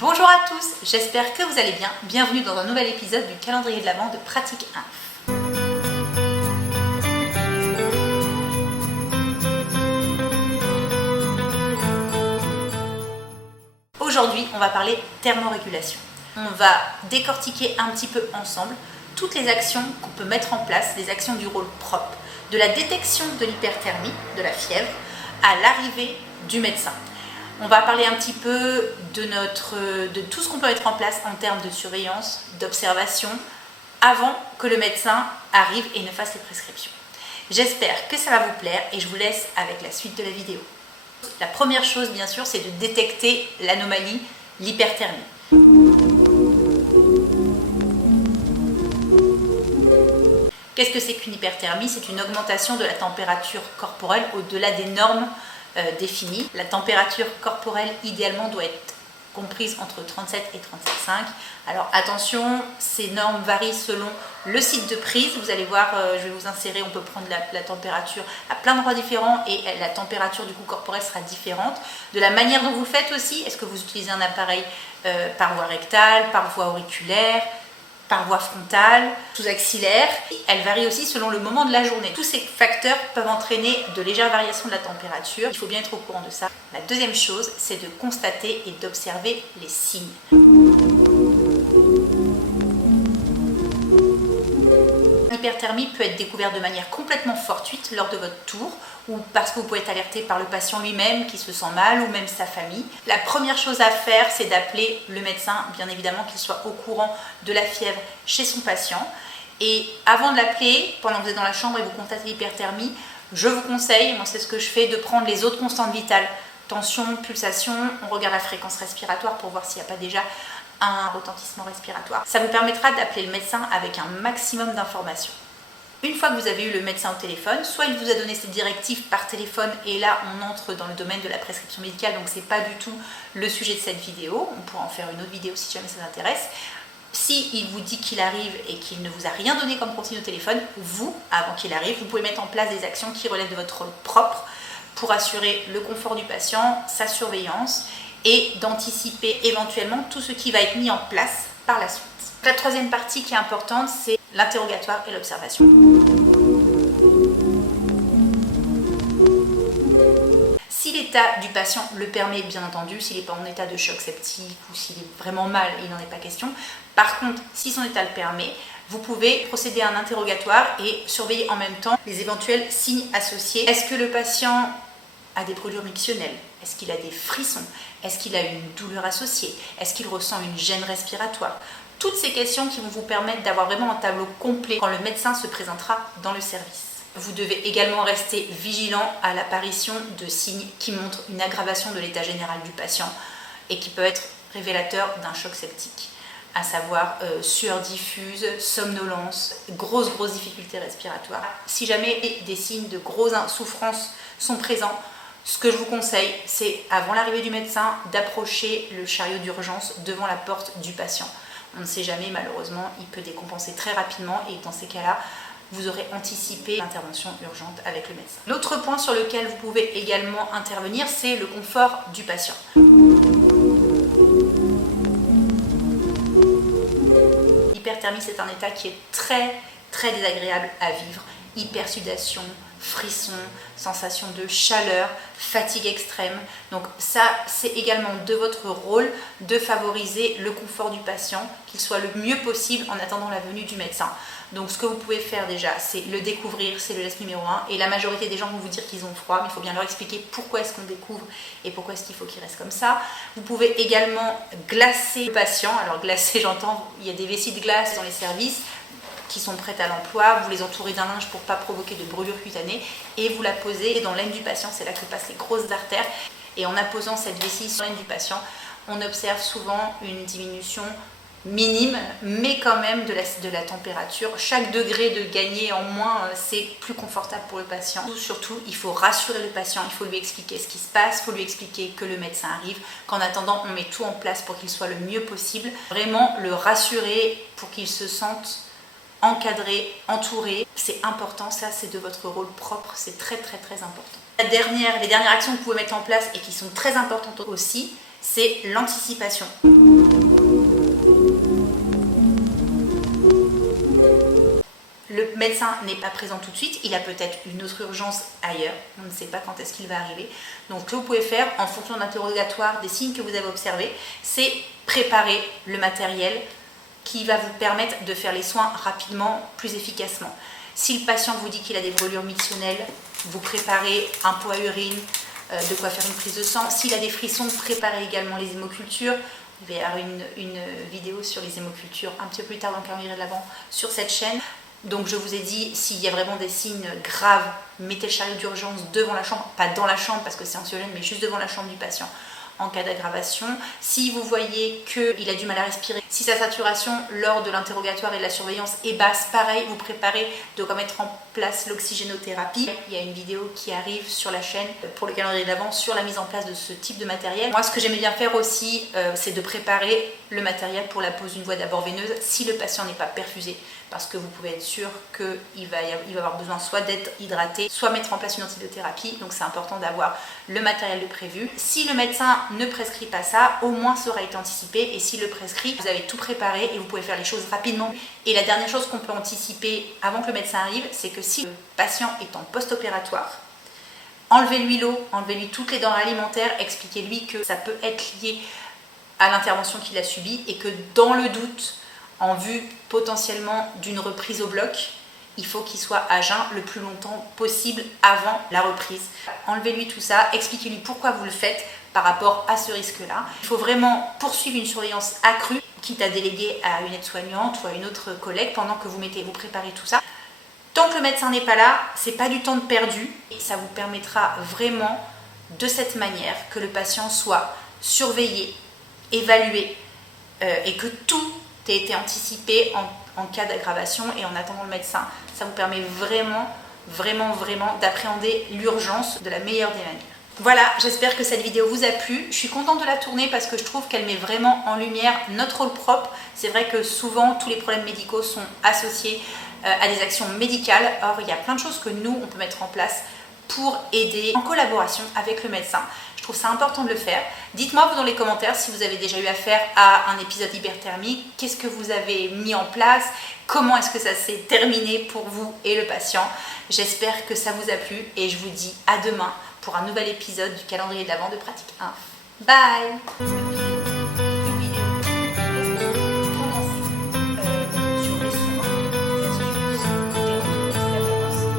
Bonjour à tous, j'espère que vous allez bien. Bienvenue dans un nouvel épisode du calendrier de l'Avent de Pratique Inf. Aujourd'hui, on va parler thermorégulation. On va décortiquer un petit peu ensemble toutes les actions qu'on peut mettre en place, les actions du rôle propre, de la détection de l'hyperthermie, de la fièvre, à l'arrivée du médecin. On va parler un petit peu de tout ce qu'on peut mettre en place en termes de surveillance, d'observation, avant que le médecin arrive et ne fasse les prescriptions. J'espère que ça va vous plaire et je vous laisse avec la suite de la vidéo. La première chose, bien sûr, c'est de détecter l'anomalie, l'hyperthermie. Qu'est-ce que c'est qu'une hyperthermie? C'est une augmentation de la température corporelle au-delà des normes définies. La température corporelle, idéalement, doit être comprise entre 37 et 37,5. Alors attention, ces normes varient selon le site de prise. Vous allez voir, je vais vous insérer, on peut prendre la température à plein d'endroits différents et la température du coup corporelle sera différente. De la manière dont vous le faites aussi, est-ce que vous utilisez un appareil par voie rectale, par voie auriculaire, par voie frontale, sous-axillaire. Elle varie aussi selon le moment de la journée. Tous ces facteurs peuvent entraîner de légères variations de la température. Il faut bien être au courant de ça. La deuxième chose, c'est de constater et d'observer les signes. L'hyperthermie peut être découverte de manière complètement fortuite lors de votre tour ou parce que vous pouvez être alerté par le patient lui-même qui se sent mal ou même sa famille. La première chose à faire, c'est d'appeler le médecin, bien évidemment qu'il soit au courant de la fièvre chez son patient. Et avant de l'appeler, pendant que vous êtes dans la chambre et vous constatez l'hyperthermie, je vous conseille, moi c'est ce que je fais, de prendre les autres constantes vitales. Tension, pulsation, on regarde la fréquence respiratoire pour voir s'il n'y a pas déjà un retentissement respiratoire. Ça vous permettra d'appeler le médecin avec un maximum d'informations. Une fois que vous avez eu le médecin au téléphone, soit il vous a donné ses directives par téléphone et là on entre dans le domaine de la prescription médicale, donc c'est pas du tout le sujet de cette vidéo, on pourra en faire une autre vidéo si jamais ça vous intéresse. Si il vous dit qu'il arrive et qu'il ne vous a rien donné comme consigne au téléphone, vous, avant qu'il arrive, vous pouvez mettre en place des actions qui relèvent de votre rôle propre pour assurer le confort du patient, sa surveillance et d'anticiper éventuellement tout ce qui va être mis en place par la suite. La troisième partie qui est importante, c'est l'interrogatoire et l'observation. Si l'état du patient le permet, bien entendu, s'il n'est pas en état de choc septique ou s'il est vraiment mal, il n'en est pas question. Par contre, si son état le permet, vous pouvez procéder à un interrogatoire et surveiller en même temps les éventuels signes associés. Est-ce que le patient a des brûlures mictionnelles? Est-ce qu'il a des frissons? Est-ce qu'il a une douleur associée? Est-ce qu'il ressent une gêne respiratoire? Toutes ces questions qui vont vous permettre d'avoir vraiment un tableau complet quand le médecin se présentera dans le service. Vous devez également rester vigilant à l'apparition de signes qui montrent une aggravation de l'état général du patient et qui peuvent être révélateurs d'un choc septique, à savoir sueur diffuse, somnolence, grosses difficultés respiratoires. Si jamais des signes de grosses souffrances sont présents, ce que je vous conseille, c'est avant l'arrivée du médecin d'approcher le chariot d'urgence devant la porte du patient. On ne sait jamais, malheureusement, il peut décompenser très rapidement et dans ces cas-là, vous aurez anticipé l'intervention urgente avec le médecin. L'autre point sur lequel vous pouvez également intervenir, c'est le confort du patient. L'hyperthermie, c'est un état qui est très désagréable à vivre. Hypersudation, frissons, sensation de chaleur, fatigue extrême. Donc ça, c'est également de votre rôle de favoriser le confort du patient, qu'il soit le mieux possible en attendant la venue du médecin. Donc ce que vous pouvez faire déjà, c'est le découvrir, c'est le geste numéro 1. Et la majorité des gens vont vous dire qu'ils ont froid, mais il faut bien leur expliquer pourquoi est-ce qu'on découvre et pourquoi est-ce qu'il faut qu'il reste comme ça. Vous pouvez également glacer le patient. Alors glacer, j'entends, il y a des vessies de glace dans les services qui sont prêtes à l'emploi, vous les entourez d'un linge pour ne pas provoquer de brûlure cutanée et vous la posez dans l'aine du patient, c'est là que passent les grosses artères. Et en apposant cette vessie sur l'aine du patient, on observe souvent une diminution minime, mais quand même de la température. Chaque degré de gagné en moins, c'est plus confortable pour le patient. Surtout, il faut rassurer le patient, il faut lui expliquer ce qui se passe, il faut lui expliquer que le médecin arrive, qu'en attendant, on met tout en place pour qu'il soit le mieux possible. Vraiment le rassurer pour qu'il se sente encadré, entouré, c'est important, ça c'est de votre rôle propre, c'est très important. Les dernières actions que vous pouvez mettre en place et qui sont très importantes aussi, c'est l'anticipation. Le médecin n'est pas présent tout de suite, il a peut-être une autre urgence ailleurs, on ne sait pas quand est-ce qu'il va arriver. Donc ce que vous pouvez faire en fonction de l'interrogatoire, des signes que vous avez observés, c'est préparer le matériel qui va vous permettre de faire les soins rapidement, plus efficacement. Si le patient vous dit qu'il a des brûlures mictionnelles, vous préparez un pot à urine, de quoi faire une prise de sang. S'il a des frissons, préparez également les hémocultures. Il va y avoir une vidéo sur les hémocultures un petit peu plus tard dans le calendrier de l'Avent sur cette chaîne. Donc je vous ai dit, s'il y a vraiment des signes graves, mettez le chariot d'urgence devant la chambre, pas dans la chambre parce que c'est anxiogène, mais juste devant la chambre du patient en cas d'aggravation. Si vous voyez qu'il a du mal à respirer, si sa saturation lors de l'interrogatoire et de la surveillance est basse, pareil, vous préparez de remettre en place l'oxygénothérapie. Il y a une vidéo qui arrive sur la chaîne pour le calendrier de l'Avent sur la mise en place de ce type de matériel. Moi, ce que j'aimais bien faire aussi, c'est de préparer le matériel pour la pose d'une voie d'abord veineuse si le patient n'est pas perfusé, parce que vous pouvez être sûr qu'il va avoir besoin soit d'être hydraté, soit mettre en place une antibiothérapie. Donc c'est important d'avoir le matériel de prévu. Si le médecin ne prescrit pas ça, au moins ça aura été anticipé, et s'il le prescrit, vous avez tout préparé et vous pouvez faire les choses rapidement. Et la dernière chose qu'on peut anticiper avant que le médecin arrive, c'est que si le patient est en post-opératoire, enlevez-lui l'eau, enlevez-lui toutes les denrées alimentaires, expliquez-lui que ça peut être lié à l'intervention qu'il a subie et que dans le doute, en vue potentiellement d'une reprise au bloc, il faut qu'il soit à jeun le plus longtemps possible avant la reprise. Enlevez-lui tout ça, expliquez-lui pourquoi vous le faites par rapport à ce risque-là. Il faut vraiment poursuivre une surveillance accrue, quitte à déléguer à une aide-soignante ou à une autre collègue pendant que vous préparez tout ça. Tant que le médecin n'est pas là, c'est pas du temps de perdu, et ça vous permettra vraiment de cette manière que le patient soit surveillé, évalué et que tout ait été anticipé en cas d'aggravation et en attendant le médecin. Ça vous permet vraiment d'appréhender l'urgence de la meilleure des manières. Voilà, j'espère que cette vidéo vous a plu. Je suis contente de la tourner parce que je trouve qu'elle met vraiment en lumière notre rôle propre. C'est vrai que souvent, tous les problèmes médicaux sont associés à des actions médicales. Or, il y a plein de choses que nous, on peut mettre en place pour aider en collaboration avec le médecin. Je trouve ça important de le faire. Dites-moi vous dans les commentaires si vous avez déjà eu affaire à un épisode hyperthermique, qu'est-ce que vous avez mis en place, comment est-ce que ça s'est terminé pour vous et le patient. J'espère que ça vous a plu et je vous dis à demain pour un nouvel épisode du calendrier de l'Avent de Pratique Inf. Bye!